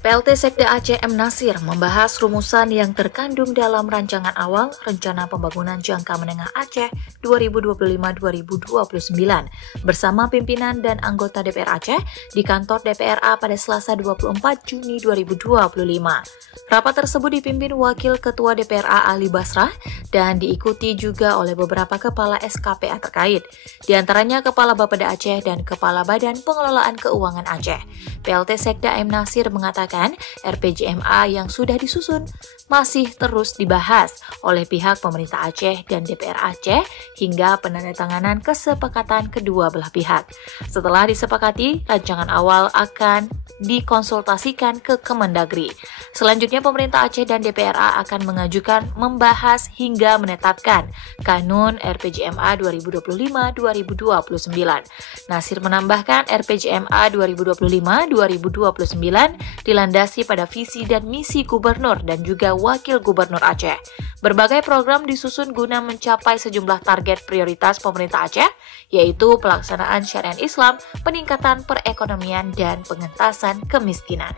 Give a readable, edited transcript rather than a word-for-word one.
PLT Sekda Aceh M. Nasir membahas rumusan yang terkandung dalam rancangan awal Rencana Pembangunan Jangka Menengah Aceh 2025-2029 bersama pimpinan dan anggota DPR Aceh di kantor DPRA pada Selasa 24 Juni 2025. Rapat tersebut dipimpin Wakil Ketua DPRA Ali Basrah dan diikuti juga oleh beberapa kepala SKPA terkait, di antaranya Kepala Bapeda Aceh dan Kepala Badan Pengelolaan Keuangan Aceh. PLT Sekda M. Nasir mengatakan RPJMA yang sudah disusun masih terus dibahas oleh pihak pemerintah Aceh dan DPR Aceh hingga penandatanganan kesepakatan kedua belah pihak. Setelah disepakati, rancangan awal akan dikonsultasikan ke Kemendagri. Selanjutnya pemerintah Aceh dan DPRA akan mengajukan membahas hingga menetapkan Kanun RPJMA 2025-2029. Nasir menambahkan RPJMA 2025-2029 dilandasi pada visi dan misi Gubernur dan juga Wakil Gubernur Aceh. Berbagai program disusun guna mencapai sejumlah target prioritas pemerintah Aceh, yaitu pelaksanaan syariat Islam, peningkatan perekonomian, dan pengentasan kemiskinan.